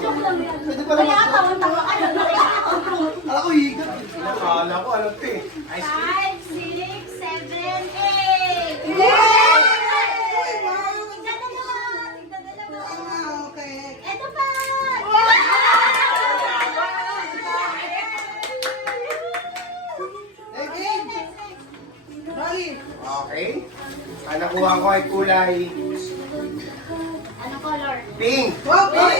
joke lang yan. Pwede pa naman. Kaya tawa-tawa ka lang. Akala ko higat. Akala ko, alam ko eh. 5, 6, 7, 8. Uy, wow! Tigdadalawa. Ah, okay. Ito pa. Again. Bali. Okay. Ang nakuha ko ay kulay Ano color? pink. Wow, bali.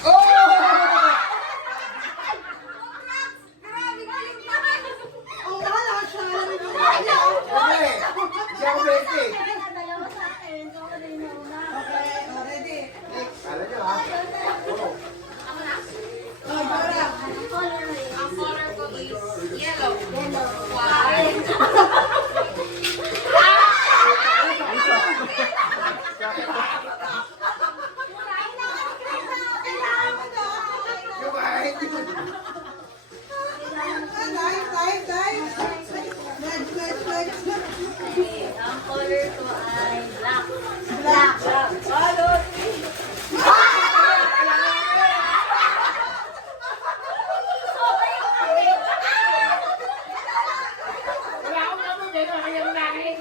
Oh! Grabe, galing naman. Oh, wala siya. Siyempre. Siya ako pwede. Dalawa sa akin. So, ako na yung nauna. Okay, oh, ready. Kala nyo ha? Oh. Ako na? Oh, Dora. Anong color is? Ang color ko is yellow. Yellow. Wow. Yung kahit. Nice, nice, nice. Next, next, next. Ang color ko ay black. Black. Wala akong naman. Kaya kaya mo namin.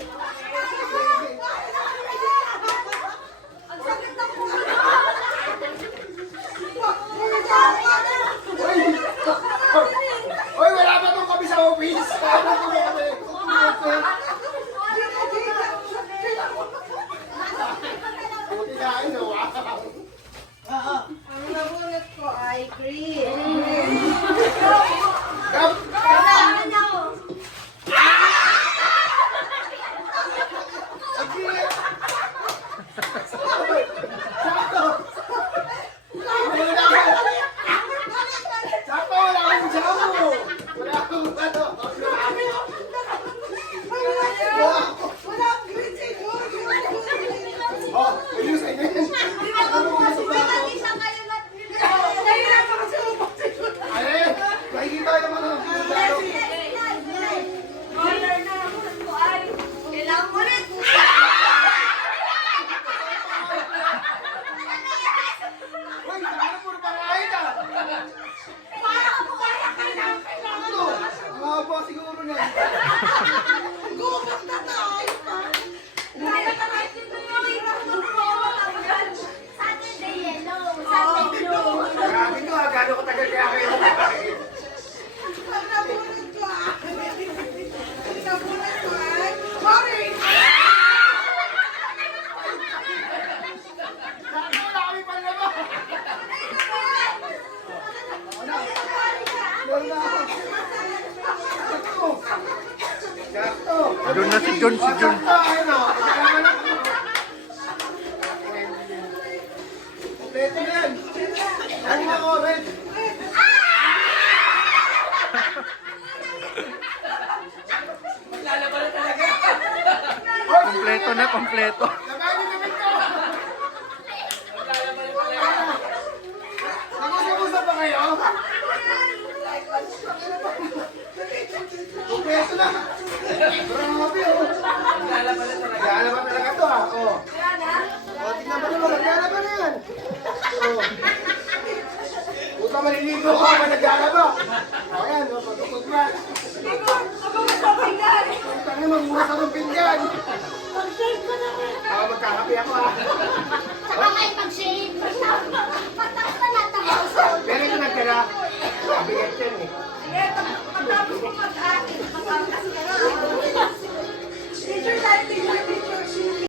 Uy, wala pa itong kami sa office. Ano ko na kami? Buti na ano, wow. Oo. Ang nabunot ko ay green. Kap! Kailangan ako. Sakto! Sakto, wala akong jamo! Wala akong ano! Wala akong green sa inyo. Oh, ayun sa inyo yan. Nahirap ako sa upo sa inyo. Ano yun? Makikita kayo naman ang Color na ko ay kailangan mo rin. Uy, ano po na pangahit ah? Ano? Ang haba siguro na. Gumaganda na. Ayos pa. Saturday yellow. Sunday blue. Grabe ko ah, gano'n katagal kaya kayo nakakain. Ang nabunot ko ay... Ang nabunot ko ay... Orange. Sakto, wala kami panlaba. Meron na ako. Sakto. Sakto. Doon na si John, si John. Sakto, ayun o. Kasama na ako. Kompleto na yan. Ano na orange? Kompleto na, kompleto. Labanin namin ko. Nag-usap-usap ba kayo? Kompleto na. Grabe oh. Naglalaban talaga to ah. Oh. Oh, tingnan mo naman. Naglalaban na yan. Oh. Puta maliligo ko pa naglalaba. Oh, yan. Oh, pagkukulat. Puta nga, magmuha sa ng pinggan. Mag-shave ko na rin. Ah, magkakapi ako ah. Saka kayo mag-shave.